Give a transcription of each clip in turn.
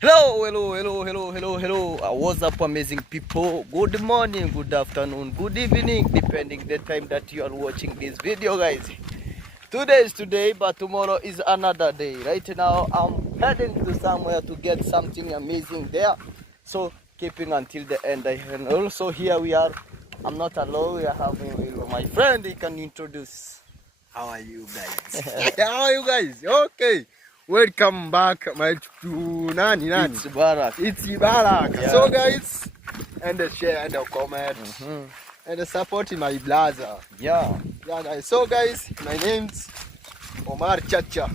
Hello. What's up, amazing people? Good morning, good afternoon, good evening, depending the time that you are watching this video, guys. Today is today, but tomorrow is another day. Right now, I'm heading to somewhere to get something amazing there. So, keeping until the end. And also here we are. I'm not alone. We are having with my friend. He can introduce. How are you guys? How are you guys? Okay. Welcome back to Nani. It's Barak. It's Barak. Yeah. So guys, and the share and the comment and the support my blazer. Yeah guys. So guys, my name's Omar Chacha.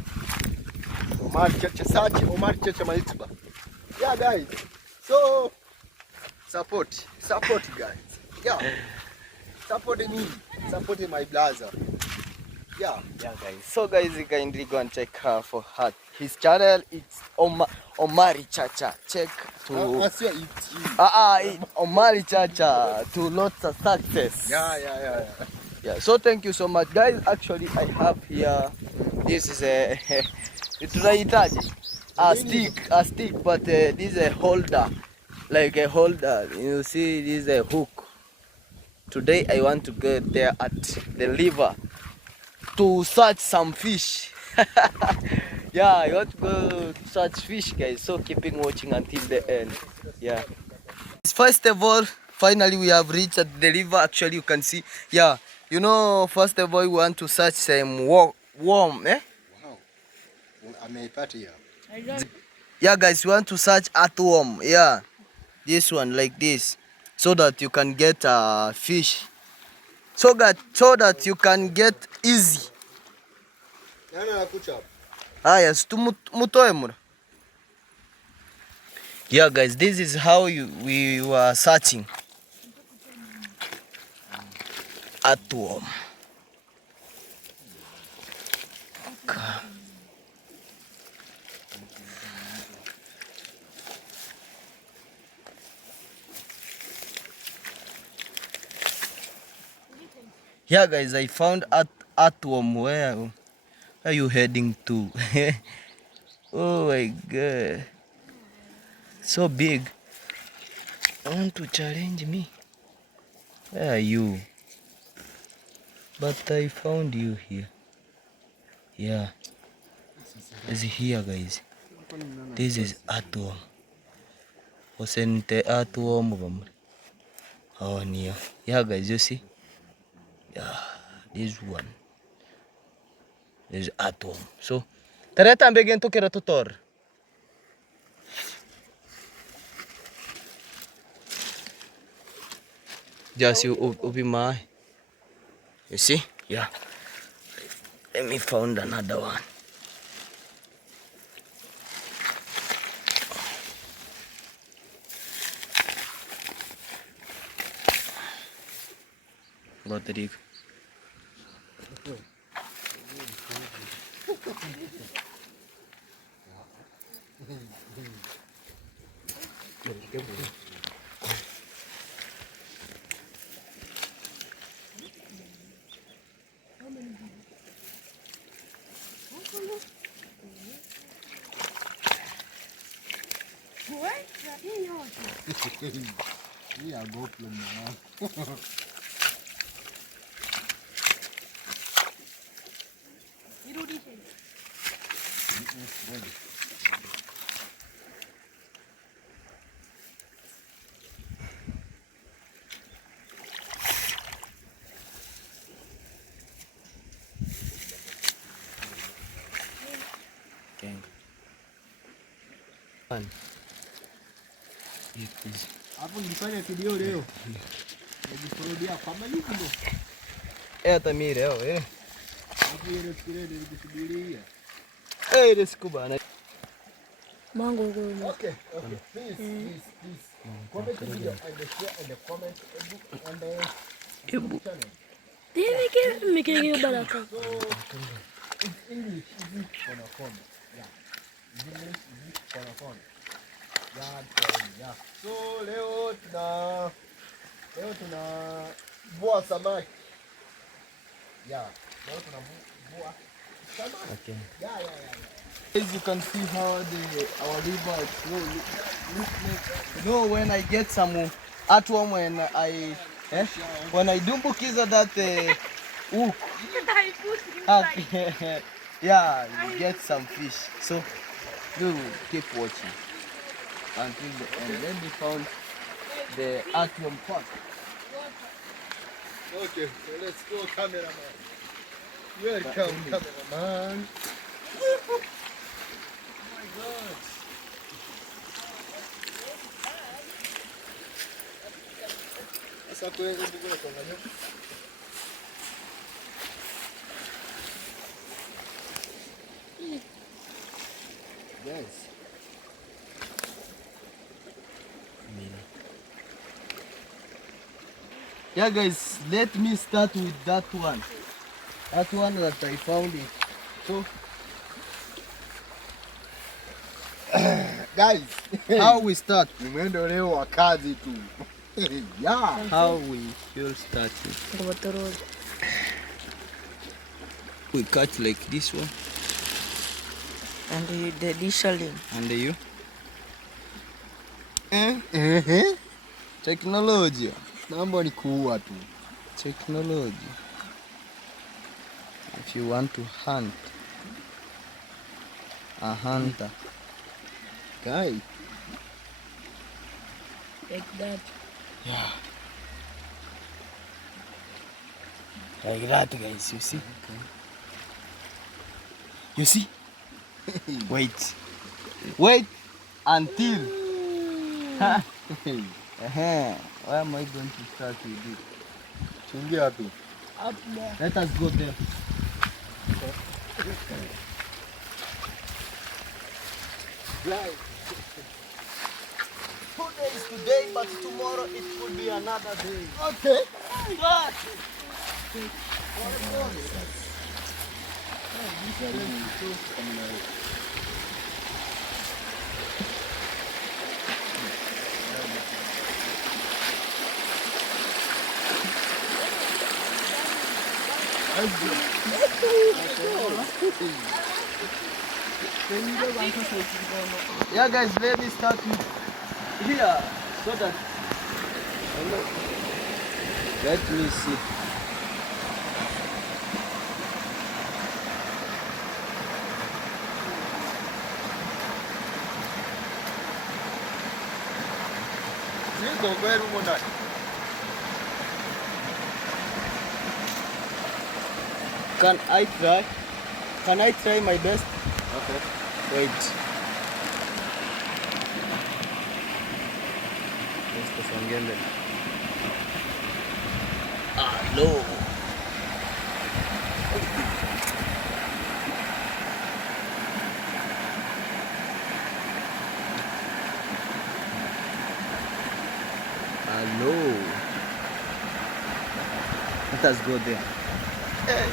Search Omar Chacha my YouTuber. Yeah guys. So support guys. Yeah. Support me. Support my blazer. Yeah guys. So guys, you kindly go and check for her. His channel it's Omari Chacha. Check to Omari Chacha to lots of success. Yeah. So thank you so much guys. Actually I have here, this is a a stick, but this is a holder, like a holder. You see, this is a hook. Today I want to go there at the river to search some fish. Yeah, I want to go to search fish, guys. So keeping watching until the end. Yeah. First of all, finally we have reached at the river. Actually, you can see. Yeah, you know, first of all, we want to search some worm. Wow. I'm a party here. Yeah, guys, we want to search earthworm. Yeah, this one like this, so that you can get fish. So that you can get easy. Yes, mutoe mura. Yeah guys, this is how we were searching earthworm. Okay. Yeah guys, I found earthworm. Where are you heading to? Oh my god, so big. Want to challenge me? Where are you? But I found you here. Yeah, it's here guys. This is earthworm. Wasn't earthworm? Oh near. Yeah guys, you see? Yeah, this one. This is earthworm. So tareta ambegen to kera tutor. Just you ubi my. You see? Yeah. Let me found another one. Got the rig. Yeah, go plum now. Okay. Hapo nilifanya video leo. Nijifurudia kama hivi ndo. Tamir, Hapo ile sikile nilikusubiria. ile siku bana. Mango go. Okay. Please. Comment the video and share and comment and channel. Deve que baraka. So it's English easy on a phone. Yeah. It's English easy on a phone. Yeah. So leo tuna vua samaki. Yeah. Leo tuna vua samaki. Okay. Yeah. As you can see how our river is flowing. Look like, you know, when I get some earthworm, when I dumbukiza that hook, yeah, you get some fish. So do keep watching until the end. Then we found the earthworm part. Okay, so let's go, cameraman. Welcome, cameraman. Oh my God. Sasa kweli ndugu na kuangalia. Yes. Yeah guys, let me start with that one. That one that I found it. So Guys, how we start? mwendo leo wa kazi tu. Yeah. How we will start it. We cut like this one. And the dishaling. And you? Technology. Mambo ni kuua tu. Technology. If you want to hunt, a hunter. Guy. Like that. Yeah. Like that, guys, you see? Okay. You see? Wait. Wait until. Why am I going to start with it? Chingia tu. Up there. Let us go there. Right. 2 days today, but tomorrow it will be another day. Okay. God. Yeah guys, let me start with here so that let me see. Niko kweli huko ndani. Can I try? Can I try my best? Okay. Wait. Mr. Sangende. Ah, no. Hello. Let us go there. Hey.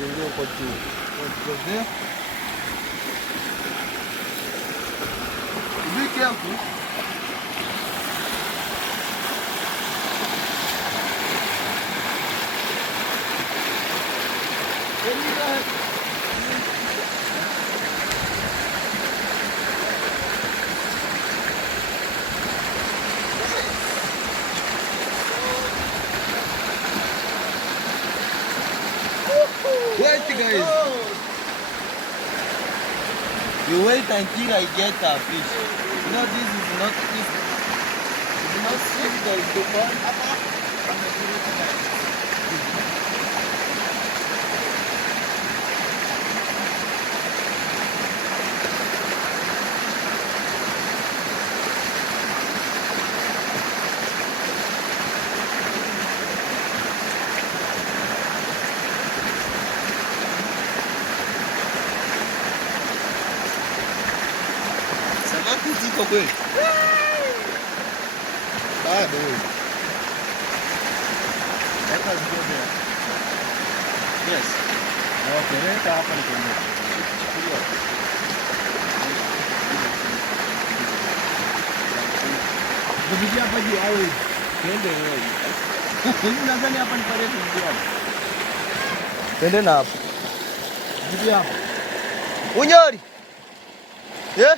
We'll go there. Be careful. Let me go ahead. Wait guys. You wait until I get a fish. You know this is not easy. It's not safe guys to find. Samaki ziko kweli? Bado. Let us go there. Yes. Okay, leta hapa ni kwenye. Chukulia. Kupitia hapa juu au Twende wewe. hivi nadhani hapa ni pale kuingia. Twende na hapo. Kupitia hapa. Unyori. Yeah?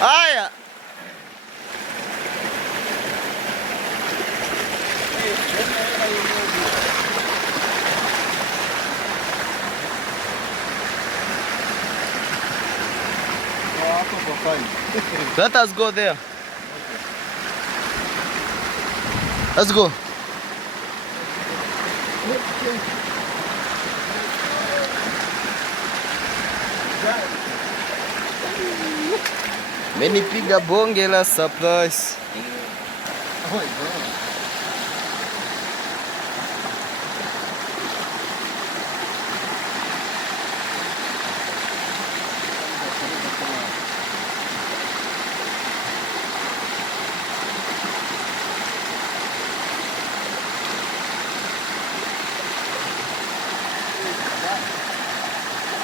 Haya. Let us go there. Let's go. Menipiga bonge la surprise. Oh my God.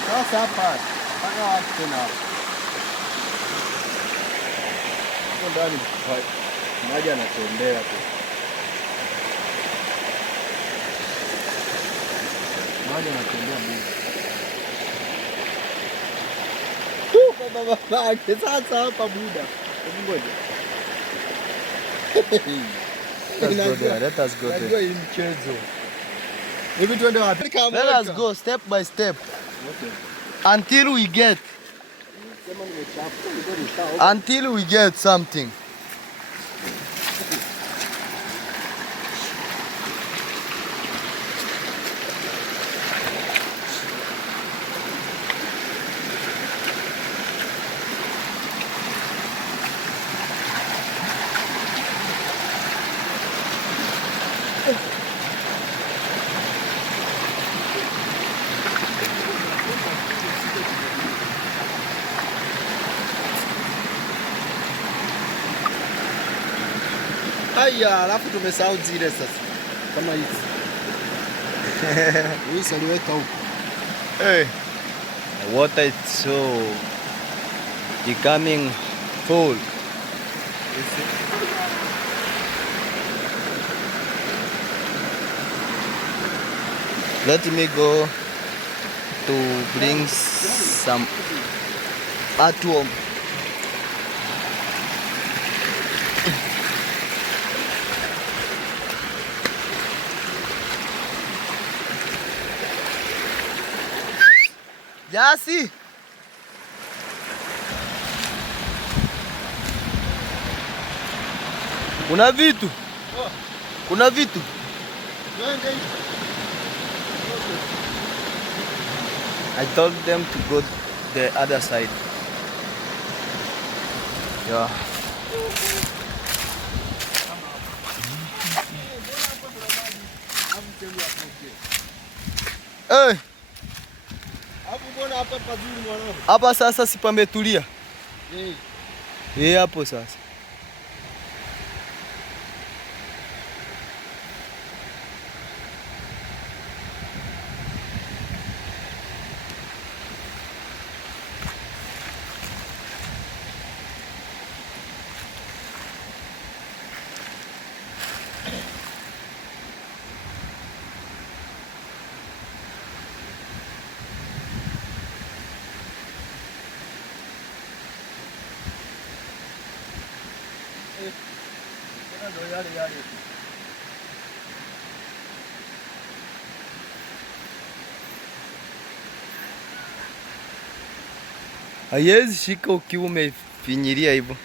Sasa hapa fanya wapi tena? Hapo ndani maji anatembea tu. Maji anatembea mimi. Baba babake sasa hapa buda. Ngoja. Let us go there. Najua hii mchezo. Hivi tuende wapi? Let us go step by step. Okay. Until we get something. Haya, alafu tumesahau zile sasa. Kama hizi. Hizi aliweka huko. Hey. The water is so becoming full. Let me go to bring some earthworm. Jasi. Kuna vitu. Kuna vitu. I told them to go the other side. Yeah. Hey. Hapa sasa si pametulia. Hapo sasa. Haiwezi shika ukiwa umefinyilia hivyo.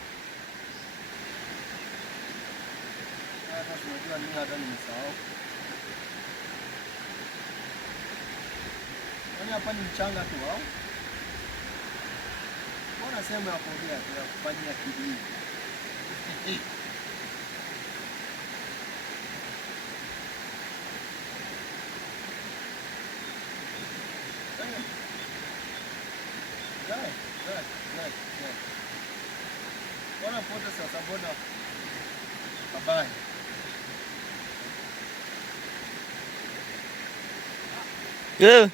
Hapa ni mchanga tu au? Mbona sehemu ya kuongea tu ya kufanyia kilimo? Mbona pote sasa mbona babaya? Yeah.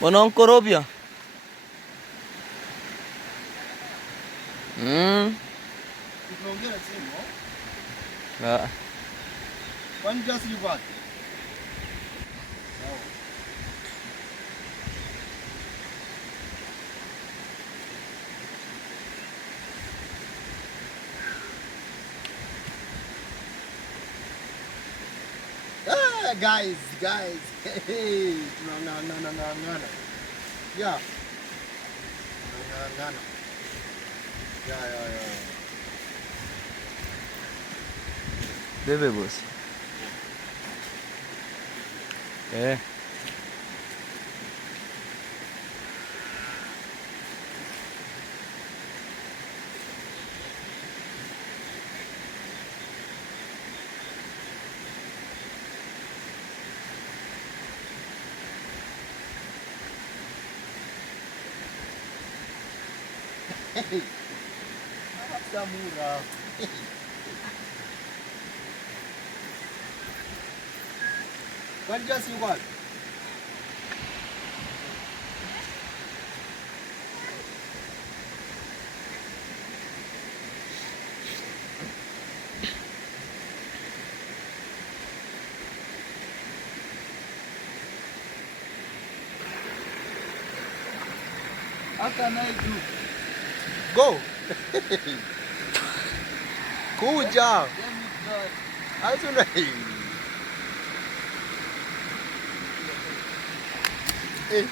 Wanaonkorobia. Tunaongea simu. Ah. Kwani what? No. Guys. Hey, no. Yeah. No. Yeah. Bebe boss. Yeah. Hey. Samura. What just you want? How can I do? Go. Good job. How's your name? Hey.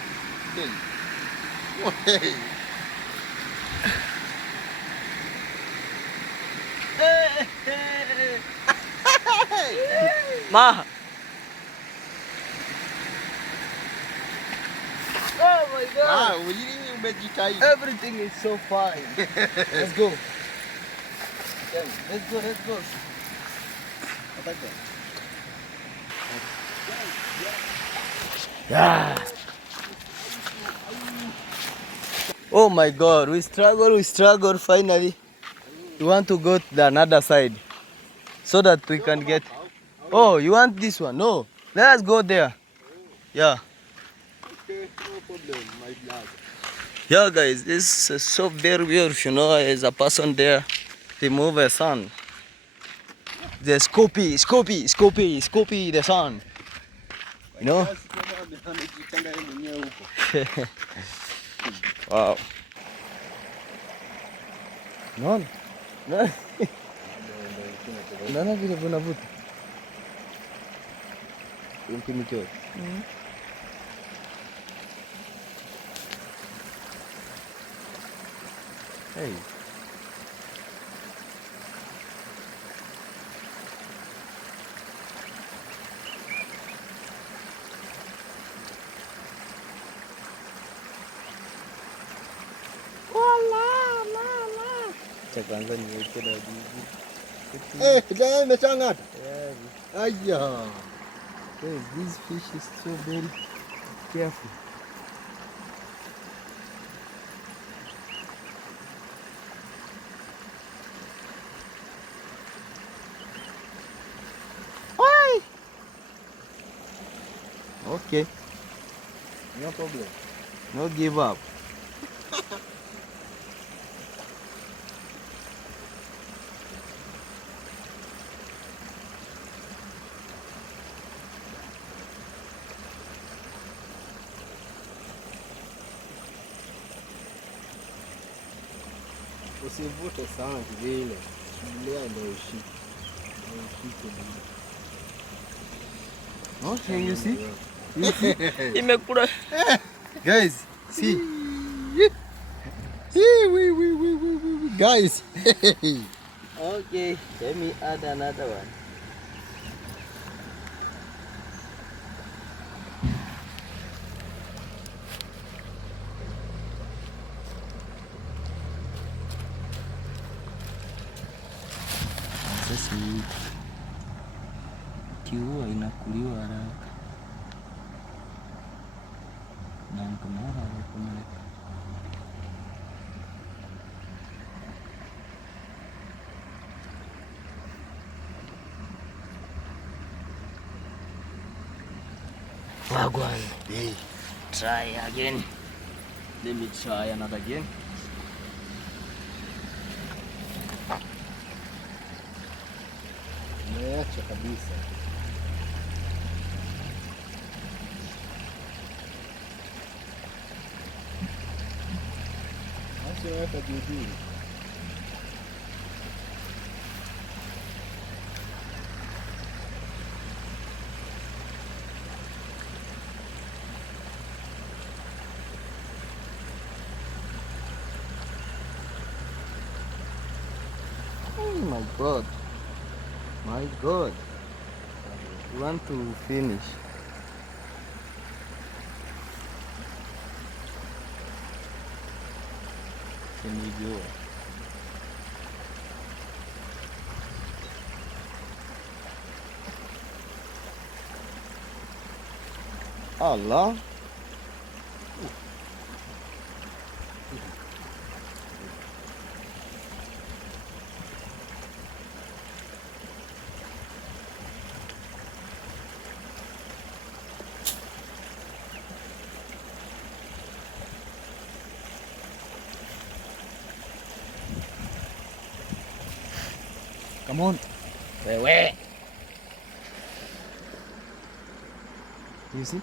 Ma. Oh my God. Everything is so fine. Let's go. Let's go. Yeah. Oh my God, we struggle finally. We want to go to the another side so that we can get. Oh, you want this one? No. Let us go there. Yeah. Okay, no problem, my blood. Yeah, guys, this is so very beautiful. You know, there's a person there. They move a sun. The Scopy, the sun. You know? Wow. No. Unaona vile vunavuta ukinichora. Hey. Cha kwanza niweke na bibi. Leo imechangata. Yeah. Aya. Hey, this fish is so very careful. Why? Okay. No problem. No give up. Usivute sana vile. Shikilia ndio ushike. Okay, you see? Imekula. Guys, see. Guys. Okay, let me add another one. Sasa kiua inakuliwa haraka na mkamara wakumeleka. Wagwan. Hey. Try again. Let me try another again. Umeacha kabisa. tunaweka juu. Oh my God. My God. You want to finish? Sinijua. Allah. Come on. Wewe. You see?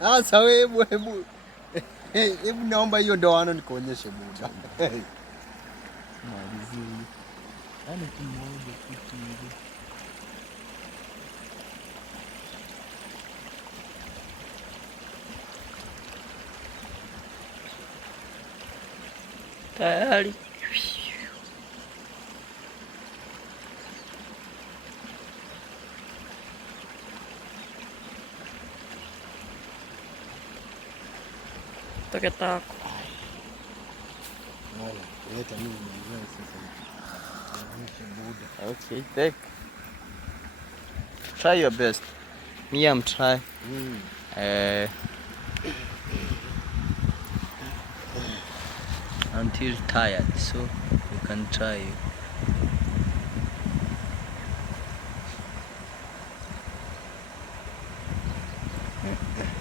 Sasa hebu naomba hiyo ndoano nikuonyeshe muda. Malizii. Yaani kimoja kitu hivi. Tayari. Toke tako. Leta mimi mwenyewe sasa. Nionyeshe muda. Okay, take. Try your best. Me, I'm trying. Until tired, so you can try.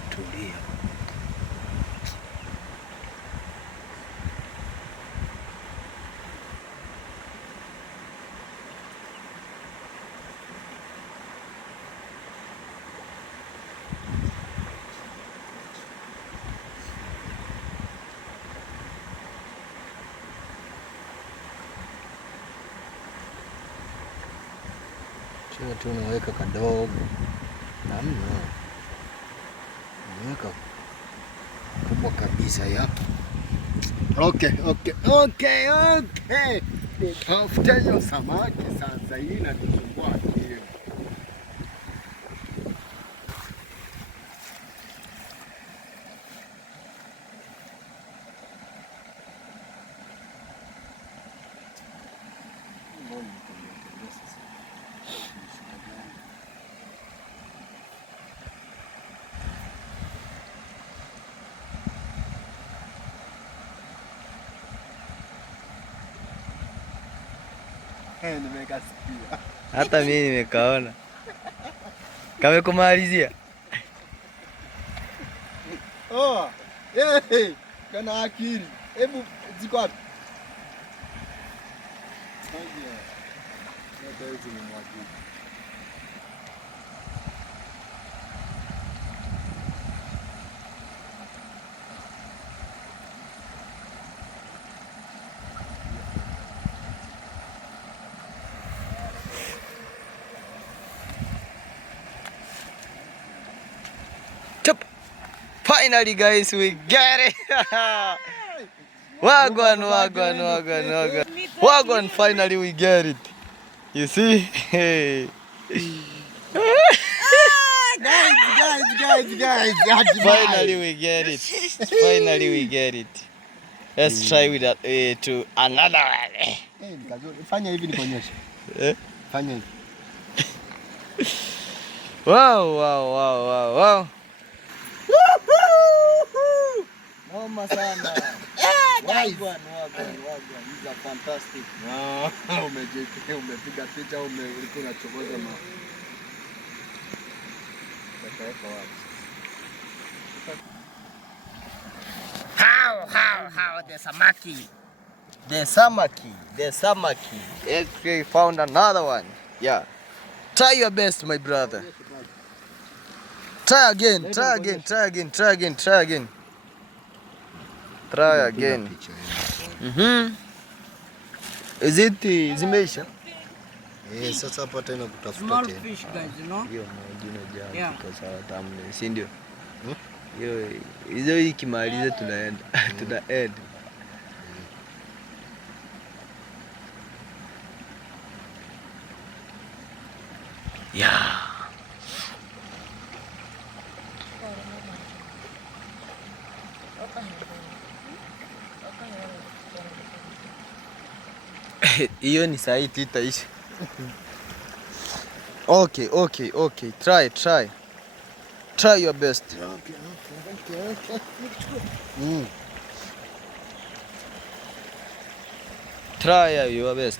Tulia. Chua tu unaweka kadogo. Namna. Unaweka kubwa kabisa ya. Okay. Tafuta hiyo samaki sasa, hii inatusumbua akili. Nimekasikia. Hata mimi nimekaona. Kamekumalizia? Oh, kana akili. Hebu ziko wapi? Finally, guys, we get it. Wagwan. Finally, we get it. You see? Hey. Guys. Finally, we get it. Let's try with that to another one. Fanya hivi nikuonyeshe. Fanya hivi. Wow. Noma sana. Wagwan. These are fantastic. Umepiga picha, ulikuwa unachokoza ma. How the samaki. Okay, found another one. Yeah. Try your best, my brother. Try again. Try again. Is it zimeisha? Sasa hapa tena kutafuta Small tena. fish guys, you know? Hiyo maji unajaa Yeah. kwa sawa tamu, si ndio? Hiyo hizo ikimaliza tunaenda. Tunaenda. Yeah. Hiyo ni sahi tu itaisha. Okay. Try your best. Okay. Try your best.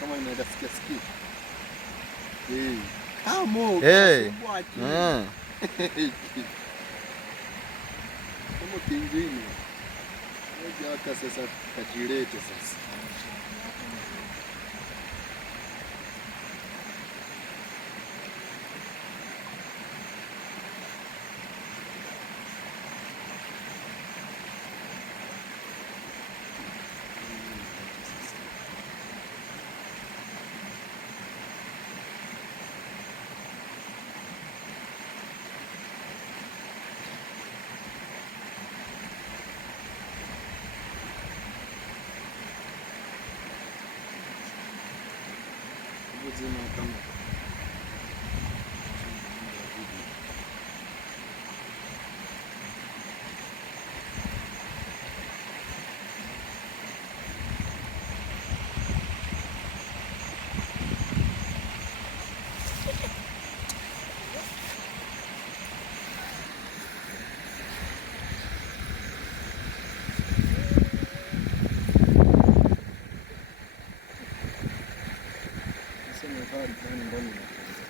Kama inaenda sikia. Kamo. Hey. Kama kingine. Ngoja hata sasa kajilete sasa.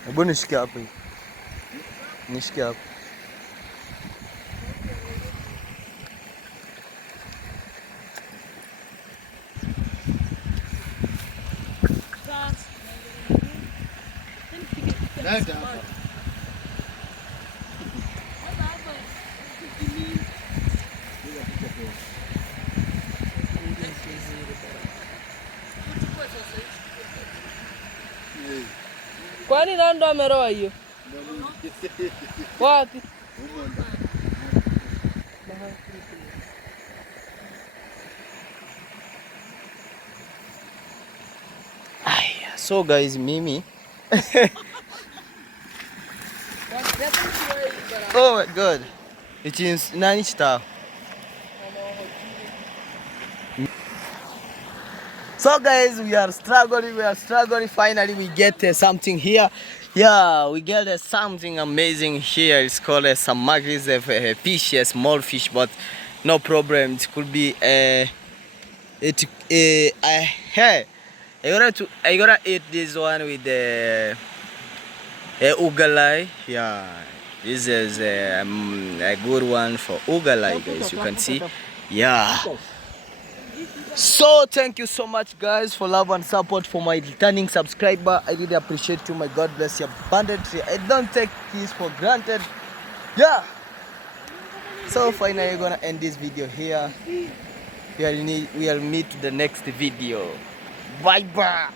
Hebu nishike hapo hivi. Nishike hapo. Kwani nani ndo ameroa hiyo? Wapi? So guys, mimi oh my god. It is nani star. So guys, we are struggling. Finally we get something here. Yeah, we get something amazing here. It's called a samaki, a fish, a small fish, but no problem. It could be hey, I gotta eat this one with the ugalai. Yeah, this is a good one for ugalai, guys. You can see. Yeah. So thank you so much guys for love and support, for my returning subscriber. I really appreciate you. My God bless you abundantly. I don't take this for granted. Yeah. So finally gonna end this video here. We'll meet the next video. Bye bye.